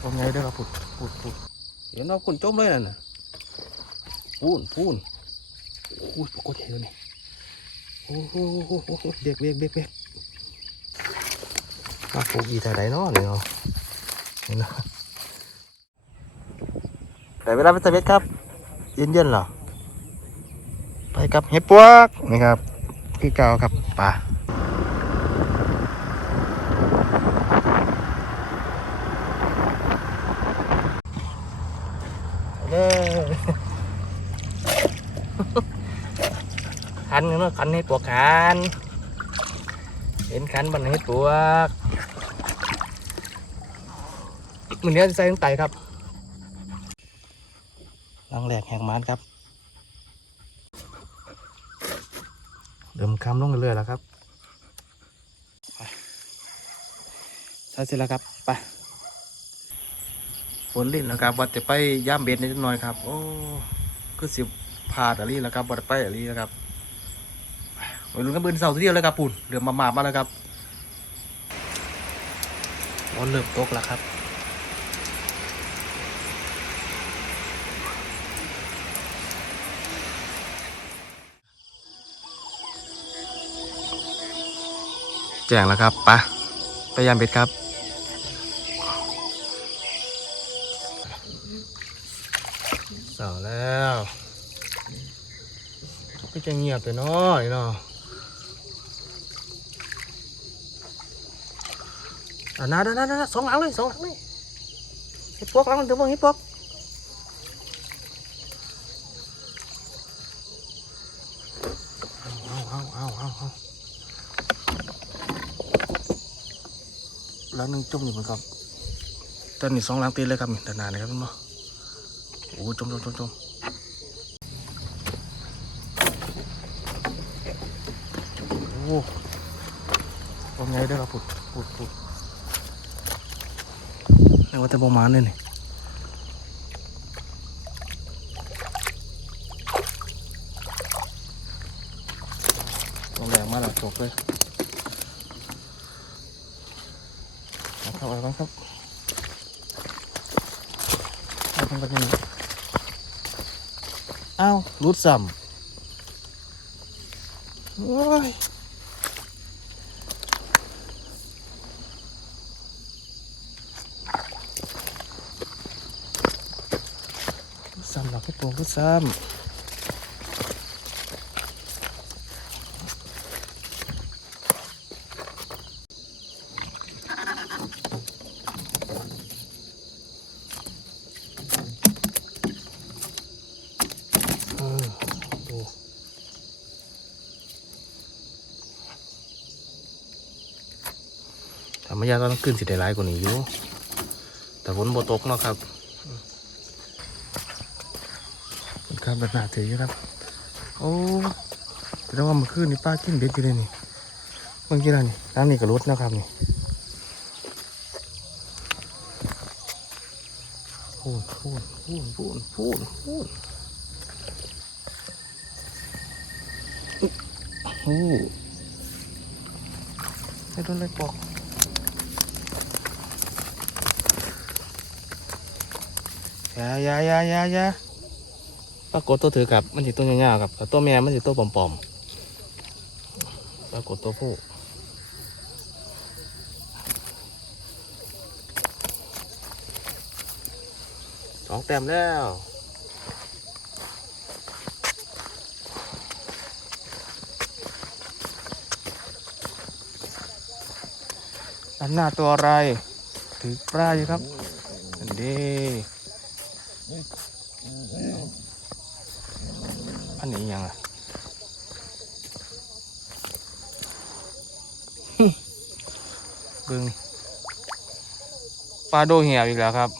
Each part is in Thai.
ตรงไงเด้อครับพุดพุดพุดเห็นว่าคนจมเลยนั่นน่ะพูนพูนอุ้ยปรากฏเห็นนี่โอ้โหเบียกเบียกเบียกเบียกมาปลูกอีแต่ใดเนาะเนี่ยเนาะเห็นนะแต่เวลาเป็นสเวทครับ เย็นเย็นเหรอ ไปกับเห็ดปวกนี่ครับ คือเก่าครับป่าไปเลย คันให้ปวกคันเห็นคันบันให้ปวกมันเนี้ยจะใส่ตั้งไตครับลังแหลกแหงมันครับเริ่มคำลงเรื่อยๆแล้วครับใช่เสร็จแล้วครับ ไปฝนลิ่นแล้วครับวัดจะไปย่ามเบ็ดนิดหน่อยครับ โอ้ คือสิบพาดอะไรแล้วครับวัดไปอะไรแล้วครับ ไปลุ้นกันบืนเสาทีเดียวเลยครับปุ่นเรือมาหมาดมาแล้วครับฝนเริ่มตกแล้วครับแจ้งแล้วครับปะไปยามเบ็ดครับเสาแล้ว ก็จะเงียบไปเนาะนี่เนาะ อ่านานานานาสองหลังเลยสองหลังเลยเห็ดพวกหลังเดี๋ยวพวกเห็ดพวกเอาเอาเอาเอาเอาหลังหนึ่งจมอยู่เหมือนกับตอนนี้สองหลังตีเลยครับด้านหน้าเลยครับพี่นบ่โอ้จมจมจมจมโอ้ตรงไงเด้อครับปุดปุดปุด ว่าแต่ประมาณเลยนี่ตรงแรงมากเลยจบเลยเข้าไปบ้างครับเอาทำกันยังไงอ้าวรุดซ้ำโอ้ย รุดซ้ำหลักให้ตัวรุดซ้ำธรรมยาต้องขึ้นสิได้ร้ายกว่านี้อยู่แต่ฝนบ่ตกเนาะครับ ครับแบบหนาถืออยู่ครับ โอ้แต่ว่าเมื่อคืนนี่ป้ากินเบ็ดอยู่เลยนี่เมื่อกี้แล้วนี่น้ำนี่ก็ลดนะครับนี่พูนพูนพูนพูนพูนพูนโอ้ให้โดนเลยปอกยายายายายา ปรากฏตัวถือกับมันสิตัวยาวๆกับตัวแม่มันสิตัวปอมๆปรากฏตัวผู้สองแต้มแล้วอันหน้าตัวอะไร ถือปลาอยู่ครับดีอันนี้ยังอะ เบิ่งปลาโดเหี่ยวอีกแล้วครับ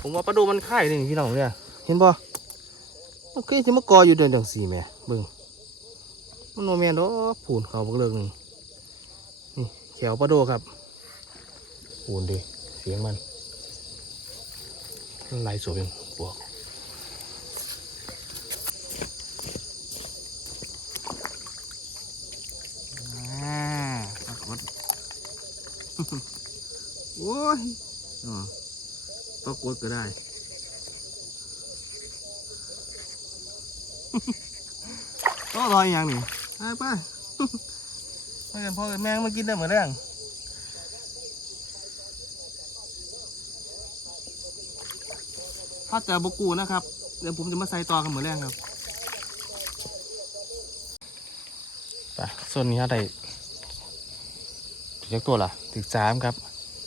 ผมว่าปลาโดมันไข่นี่งพี่น้องเนี่ยเห็นป่มันเคยจะมากออยู่เดือนจังสี่แม่เบิ่งมันโนแมนดอกผูนเขาบักเลิกหนึ่งนี่แขวปลาโดครับผูนดิเสียงมันมันไหลสวยเป็นบวก อ้ยอ๋อปรากฏก็ได้ ก็รอยอย่างนี้ไปไปไม่กันพ่อกันแม่งมากินได้เหมือนแรงถ้าเจอบกูนะครับ เดี๋ยวผมจะมาใส่ต่อกันเหมือนแรงครับไปส่วนนี้อะไรถึงตัวละถึงสามครับ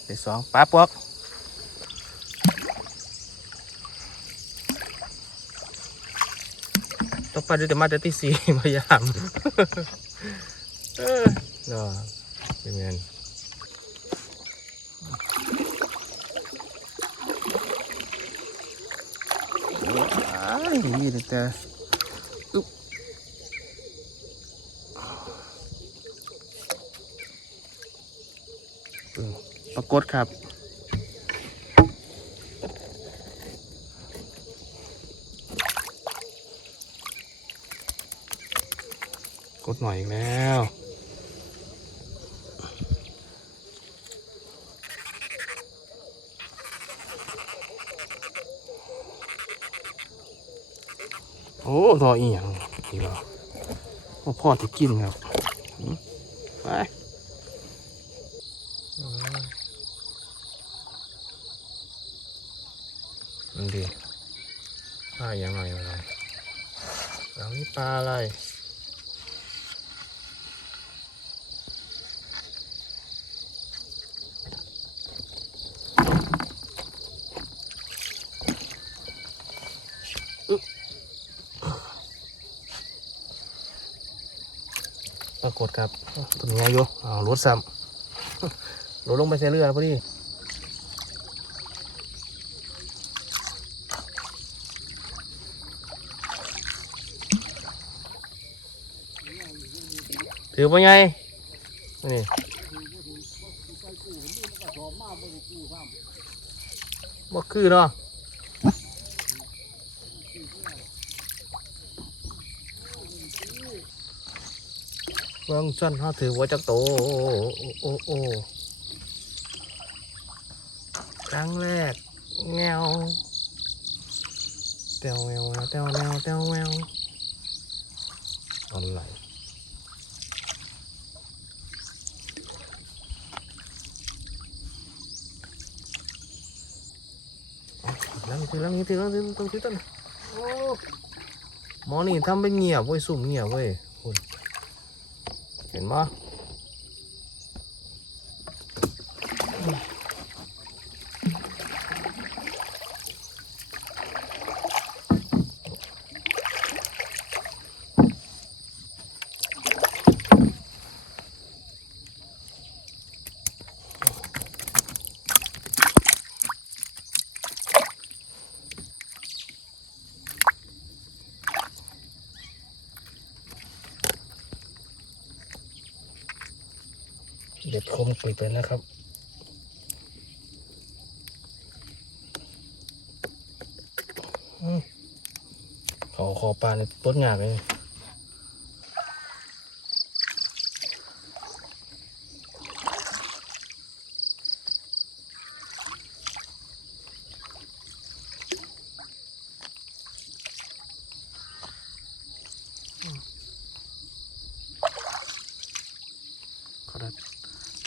ถึงสองป้าปวกต้องไปดูแต่มาแต่ที่สี่พยายามเออเนาะเป็นไงอ้ายดีแต่แต่อึ๊บเออปรา กฏครับ กดหน่อยแล้วโอ้รออีหยังนี่หรอว่าพ่อจะกินครับ ไปอืมมันดีปลาอย่างไรอะไรแลาอะไร ปรากฏครับตัวนี้อยู่อ้าวรถซ้ำรถลงไปใส่เรือพอดี ถือไปไงนี่บ่คือเนาะเบื้องต้นเขาถือว่าจักโตโอ้โอ้ครั้งแรกแงวเตียวแมวเตียวแมวเตียวแมวอะไร แล้วนี่ถือแล้วนี่ถือแล้วนี่ตรง ปิดไปแล้วครับขอขอปลาในต้นงาเลย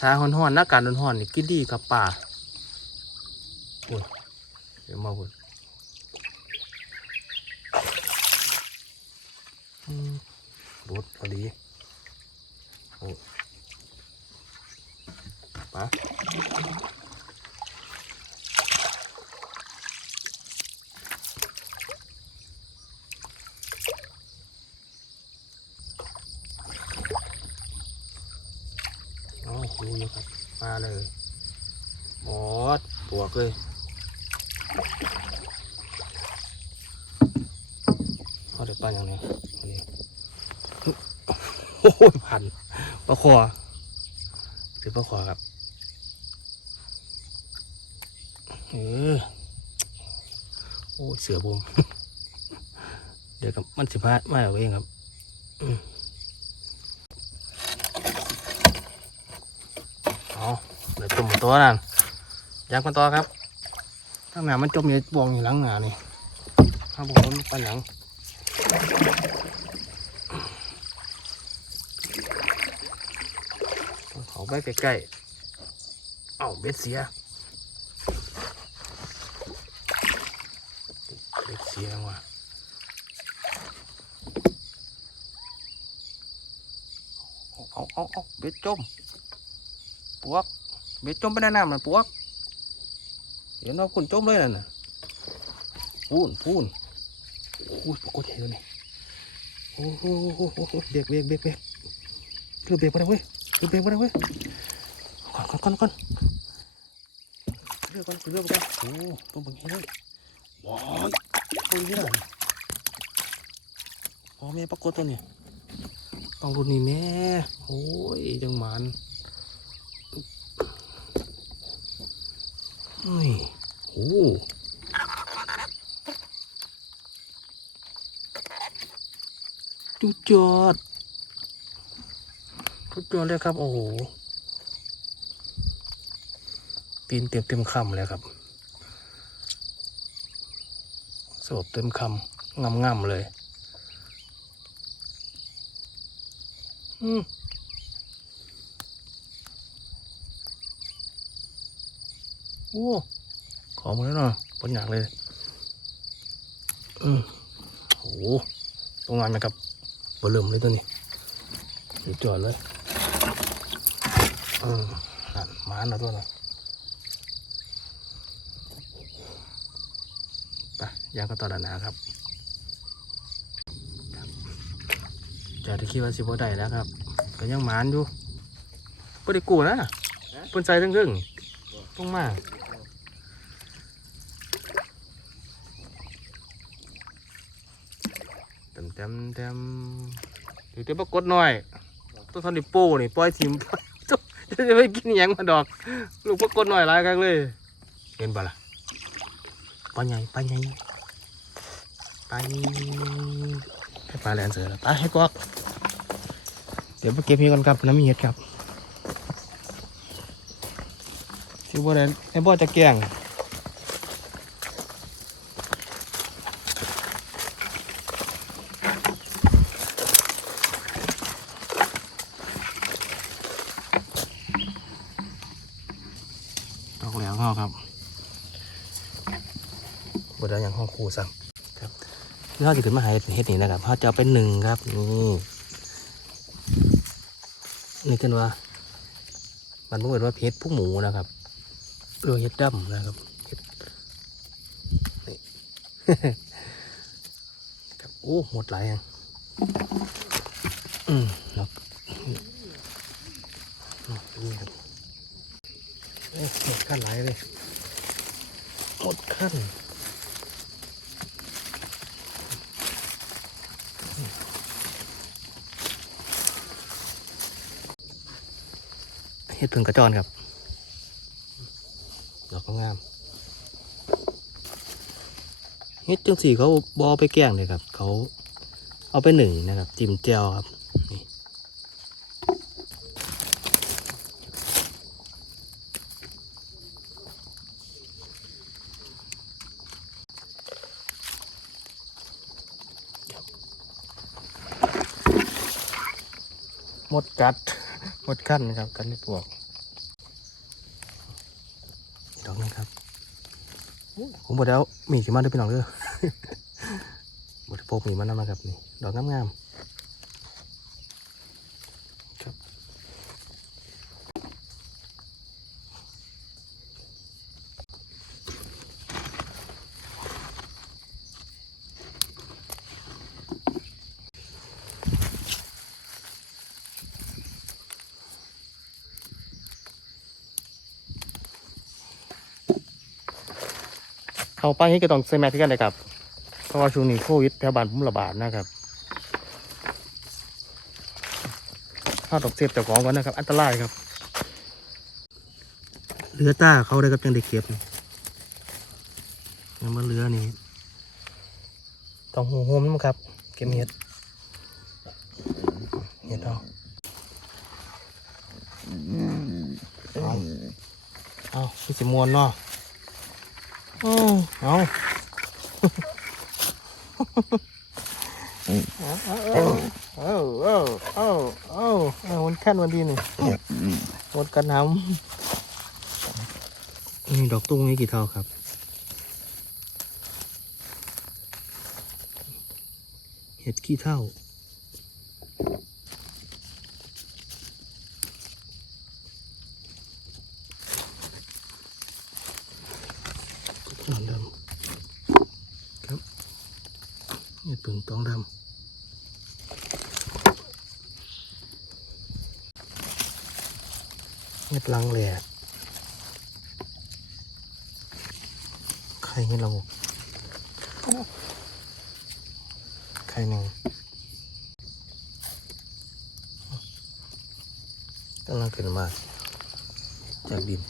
ถ้าห้อนๆหน้าการห้อนๆนี่กินดีกับป่าโอ้ยเดี๋ยวมาบุญยอืมรถพอดีโอ้ปลาอ๋อดูอยู่ครับปลาเลยหมดปวกเลย เขาได้ปลาอย่างนี้อันนี้โอ้โหพันป ลาคอถือปลาคอครับเออโอ้เสือบมเดี๋ยวกับมันสิพามาเอาเองครับอืมเอาเดี๋ยวตุ่มตัวนั่นยากมาต่อครับข้างหน้ามันจมอยู่บวงอยู่หลังหน้านี่ถ้าบวงมันไปหลังต้องเขา ไปใกล้ๆ เอาเบ็ดเสีย เบ็ดเสียว่ะเอาเอาเอาเอาเบ็ดจม ปวก เบ็ดจมไปในน้ำมันปวก เดี๋ยวน้องคุณจมเลยนั่นน่ะพูนพูนโอ้ยปรากฏเห็นแล้วนี่โอ้โหโอ้โหโอ้โหเบรกเบรกเบรกเบรกเรือเบรกมาได้เว้ย เรือเบรกมาได้เว้ยก่อนก่อนก่อนก่อนเรือก่อนเรือก่อนโอ้ตัวบังเห็นเลยว้ายตัวนี้น่ะพ่อแม่ปรากฏตัวนี้ต้องรุ่นนี้แม่โอ้ยจังหมันเฮ้ยโอ้จุดจอด จุดจอดเลยครับ โอ้โหตีนเต็มเต็มคำเลยครับสวบเต็มคำงำงำๆเลย อืมโอ้ขอมาแล้วเนาะปนอยากเลย อืมโอ้โหตรงงานไหมครับเบอร์เริ่มเลยตัวนี้สุดยอดเลย อืมนั่นมาหน่ะตัวน่ะไปย่างก็ต่อดานหนาครับจากที่คิดว่าสิบได้แล้วครับ ก็ยังหมานอยู่ไม่ได้กูนะเพิ่นใส่เรื่องๆต้องมาเต็มเต็มเต็มเดี๋ยวจะปรากฏหน่อยตัวทอนดิโป้นี่ปล่อยทิม จะจะไปกินหยังมาดอก ลูกปรากฏหน่อยหลายครั้งเลย เห็นปะล่ะปลาใหญ่ปลาใหญ่ปลาใหญ่ให้ปลาแลนเสือแล้วไปให้กวกเดี๋ยวไปเก็บเห็ดก่อนครับน้ำมีเห็ดครับชิวบ่ได้ไอ้บ่จะแกล้ง ดอกเหลืองห้อครับบด ได้อย่างห้องครูสั่งครับที่เขาจะขึ้นมาหาเห็ดนี่นะครับเขาจะเอาเป็นหนึ่งครับนี่นี่กันว่า มันเหมือนว่าเพชรผู้หมูนะครับเรือเห็ดดำนะครับนี่ครับโอ้หมดหลายอะอืมนาะนี่ครับหมดขั้นไหลายเลยหมดขั้น เฮ็ดพิ่งกระจอนครับ ดอกงามเฮ็ดจังสีเขาบอไปแกงเลยครับ เขาเอาไปหนึ่งนะครับ จิ้มแจ่วครับนี่หมดกัดหมดขั้นนะครับ กันไม่ปวกอีกดอกหนึงครับโอ้ย ผมบอกแล้วมีขึ้นมาด้วยพี่น้องเด้อบไดโปกมีมันนำมาครับนี่ดอกงามๆ ไปให้ก็ต้องใส่แมสที่กันเลยครับเพราะว่าช่วงนี้โควิดแถวบ้านผมระบาดนะครับถ้าต้องเซฟเจ้าของก่อนนะครับ อันตรายครับเรือต้าเขาได้กับยังได้เก็บนี่ยังมาเรือนี่ต้องหูโฮมนำครับ เก็บเห็ดเห็ดเอาเอาเอาคือสิมวนเนาะ อืมเอาเออเออเออเออเออเออวันขั้นวันดีหนึ่งวันกันน้ำนี่ดอกตุ้งนี่กี่เท่าครับ เห็ดขี้เท่า ลังแหล่ไข่เห็ดละงกไข่หนึ่งกำลังขึ้นมา จากดิน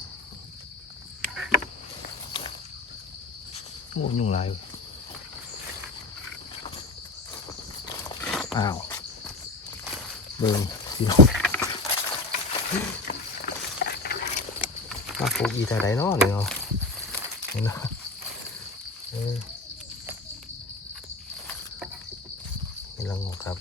โอ้ยุงลายเว้ยอ้าว เบิ่งพี่น้อง มาปลูกอีทางใดเนาะนี่เนาะนี่เนาะเออนี่ละงกครับ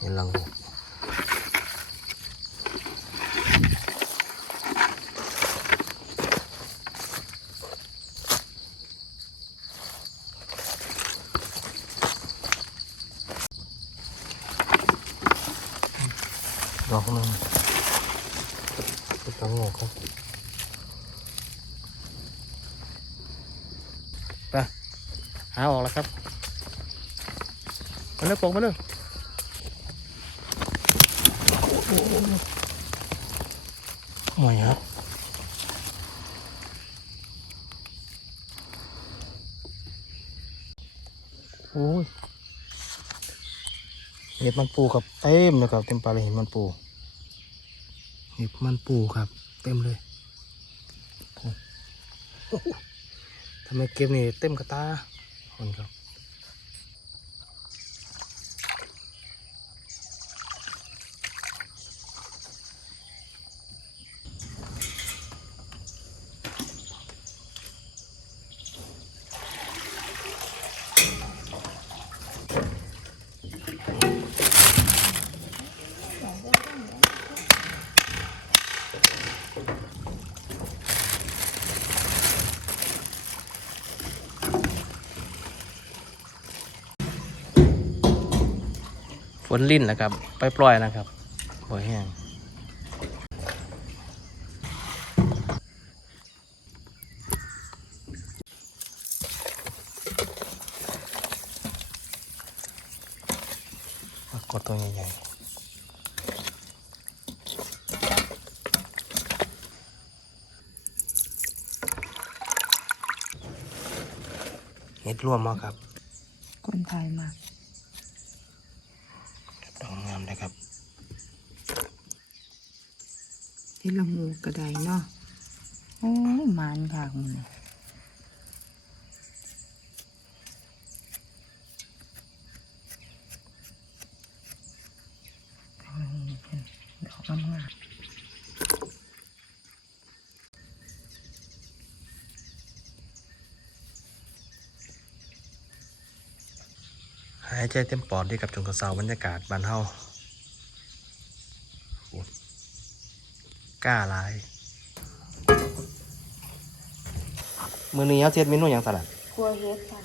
นี่ละงก ดอกหนึงเป็นตังงอกครับไปหาออกแล้วครับมาเลยปกมาเลยหน่อยครับโอ้ย เห็ดมันปูครับเต็มเลยครับเต็มปลาเลยเห็ดมันปู เห็ดมันปูครับ เต็มเลยทำไมเก็บนี่เต็มกระตาคนครับ นลิ่นนะครับไปปล่อยๆนะครับบ่อแห้งกฏตัวใหญ่ๆเห็ดร่วมมาครับ คนไทยมาก ดอกงามนะครับ ที่ละงูกระไดเนาะโอ้ยหมันค่ะคุณน่ะนี่เป็นดอกงามหายใจเต็มปอดดีกับจงกระเซาบรรยากาศบ้านเฮาโอ้ กล้าหลาย มือนี้เอาเทียดเมนูอย่างสลัดๆคั่วเฮ็ดค่ะ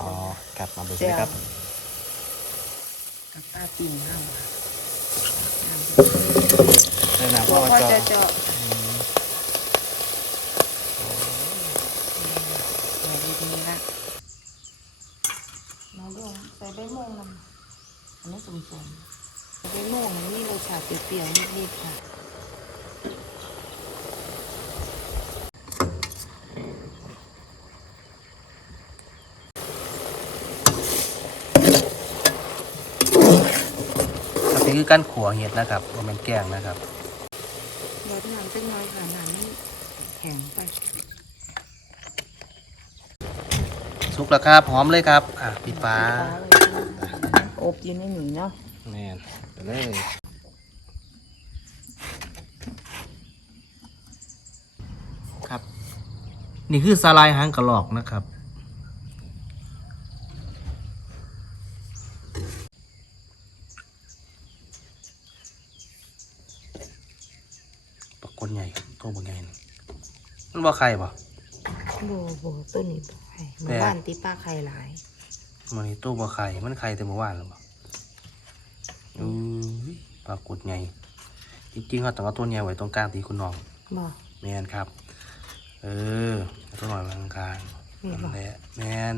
อ๋อครับมาดูเลยครับกับป้าปิ่งเข้าค่ะใส่น้ำคั่พ่วอพอจอจะเจาะอืมไว้ดีๆละมาลงใส่ใบโมงนำอันนี้สมสมใบโมงมันมีรสชาติเปรี้ยวๆนิดๆค่ะ คือการขัวเห็ดนะครับว่ามันแกงนะครับลดน้ำจักหน่อยค่ะน้ำมันแข็งไปสุกแล้วครับหอมเลยครับ อะปิดฝาฟ้าเลยค่ะอบอยู่ในหนีเนาะแมนไปเลยครับ นี่คือสาลายหางกระหลอกนะครับ ปรากฏใหญ่ตัวบางใหญ่นี่มันว่าใครปะโบโบตัวนี้บ่ไข่หแต่มู่บ้านตีป้าไข่หลายมันนี่ตัวบ่ไข่มันไข่แต่เมื่อวานหรือเปล่าอือปรากฏใหญ่จริงๆเขาแต่ว่าตัวใหญ่ไว้ตรงกลางตีคุณน้องบ่แมนครับ เออแล้วตัวหน่อยมากลางนี่นั่บ่นแหละแมน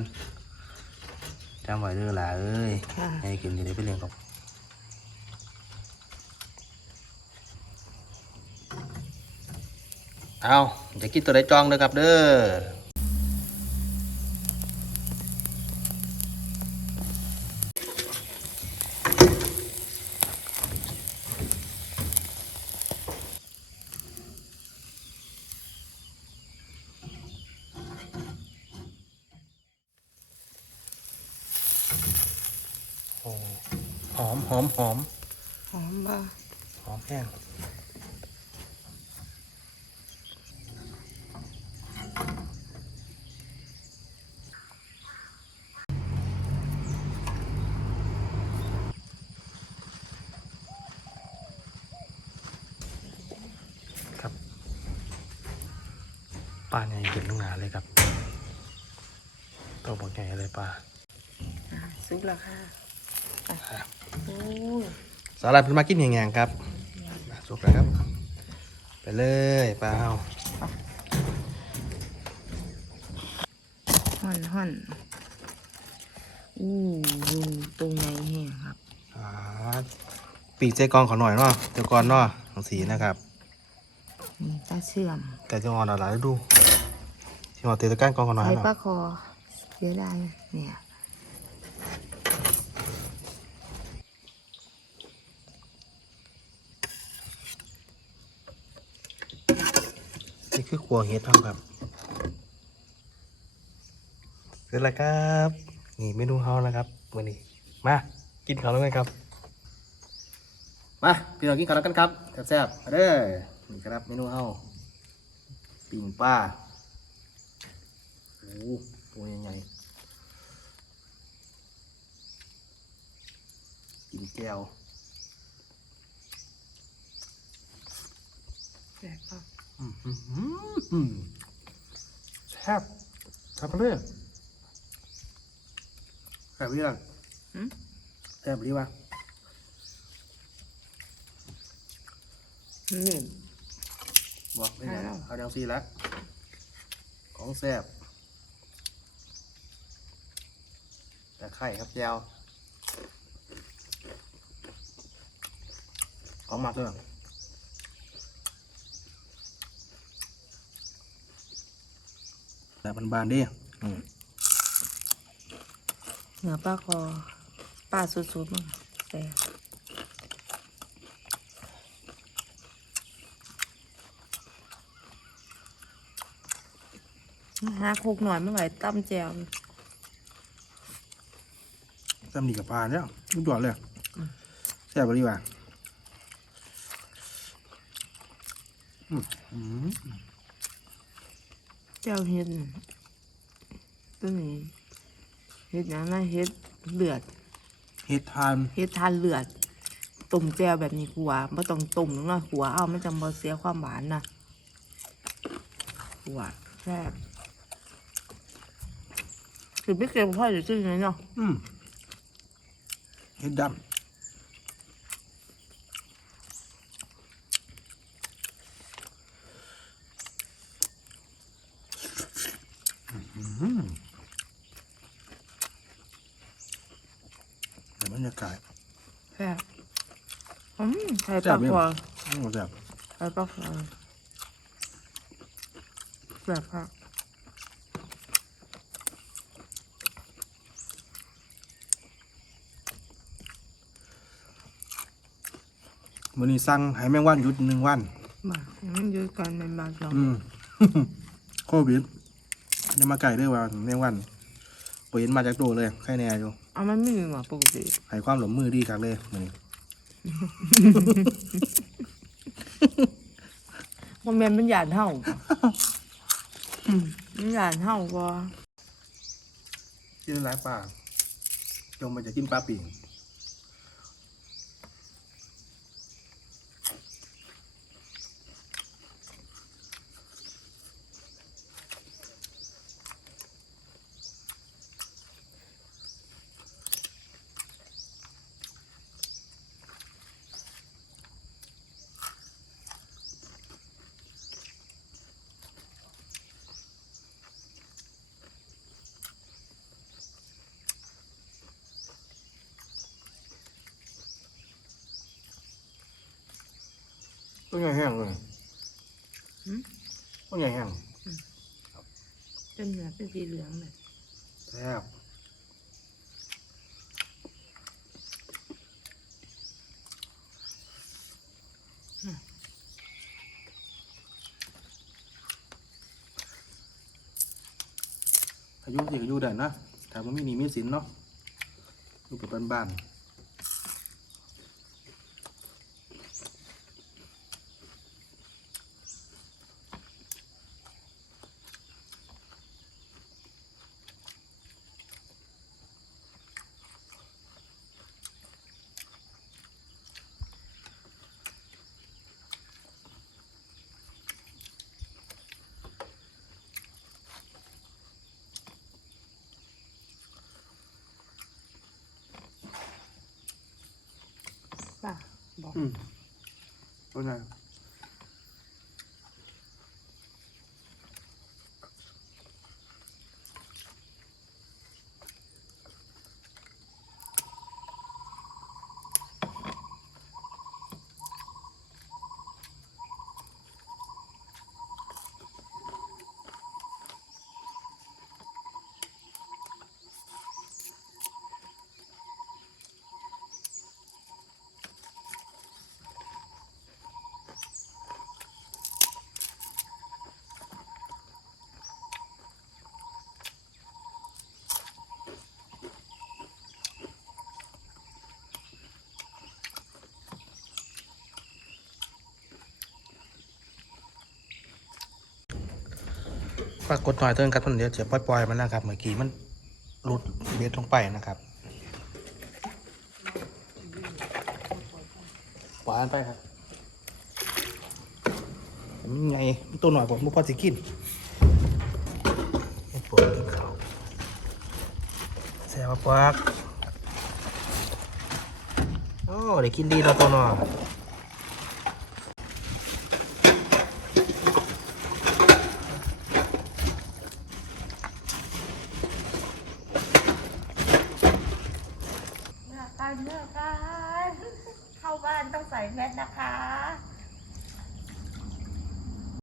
จำไว้เด้อหล่ะเอ้ยค่ะ ให้กินจะได้ไปเลี้ยงกับ เอาจะกินตัวใดจองเด้อครับเด้อโอ้หอมหอมหอมหอมบ่หอมแห้งครับปลาใหญ่เห็นลงงานเลยครับตัวบอกใหญ่ เลยปลาอ่าซุปแล้วค่ะอะครับโอ้ยสาหร่ายเพิ่นมากินแหงๆครับอะสุกแล้วครับ ไปเลยปลาเอาห่อนห่อนอู้ยุงตรงไหนแห้งครับอ่าปีกใจกองเขาหน่อยเนาะเดี๋ยวก่อนเนาะของสีนะครับนี่ตาเชื่อมแต่จะอ่อนอะไรดูที่มาเตะตะก้านกองเขาหน่อยไอ้เนาะปลาคอ เสียดายเนี่ยนี่คือครัวเฮ็ดทำครับเสร็จแล้วครับ นี่เมนูเฮานะครับวันนี้มา กินข้าวแล้วกันครับ มาพี่น้องกินข้าวแล้วกันครับแซ่บๆเด้อนี่ครับเมนูเฮาปิ่งปลาโอ้ ตัวใหญ่ๆกินแก้วแซ่บปะอืมอืมอืมอืมแซ่บแซ่บเลยแซ่บหรือยังหืมแซ่บหรือวะนี่บอกไม่ได้ใช่แล้วเอาดังซีละของแซ่บ แต่ไข่ครับแจวของหมักด้วยแต่บานๆดิอืมเหนือปลาคอปลาสุดๆมั้งแต่หาโคกหน่อยไม่ไหวตั้มแจว จำดีกับปลาเนี่ยรูดยอดเลยแซ่บดีว่ะอืมอืมแจวเห็ดน่ะตัวนี้เห็ดหยังนะเห็ดเลือดเฮ็ดทานเฮ็ดทานเลือดต้มแจวแบบนี้ขัวไม่ต้องต้มหรอกเนาะขัวเอาไม่จำบ่เสียความหวานนะขัวแซ่บคือไม่เก็บพ่ออยู่ชื่อไงเนาะอืม เฮ็ดดำอืมแต่บรรยากาศแซ่บอืมไข่แซ่ปลาบไหมคอโอ้แซ่บไข่ปลาคอแซ่บครับ วันนี้สั่งให้แมงวันหยุดหนึ่งวันมาให้มันอยู่กันเป็นบางสองอืม โควิดยังมาไก่ด้วยว่าแมงวันเห็นมาจากตัวเลยใครแน่อยู่เอามันไม่มีหมาปกติให้ความหลงมือดีครับเลยมือนี้มันเป็นมันหยาดเห่าอืมมันหยาดเห่าก็กินหลายปลาจงมาจะกินปลาปิ่ง ต้นใหญ่แห้งเลยต้นใหญ่แห้งจนเหนือเป็นสีเหลืองเลยแซ่บอายุสิอายุได้นะแต่ว่ามีหนีมีสินเนาะอยู่แบบบ้านป่ะ บอก ปรากฏหน่อยเตือนครับต้นเดียวจะปล่อยๆมันนะครับ เมื่อกี้มันหลุดเบ็ดลงไปนะครับหวานไปครับมันไงมันตัวหน่อยผมมุพอสิกินให้ปวดกิเขาแซ่บปากโอ้ได้กินดีแล้วตัวหน่อย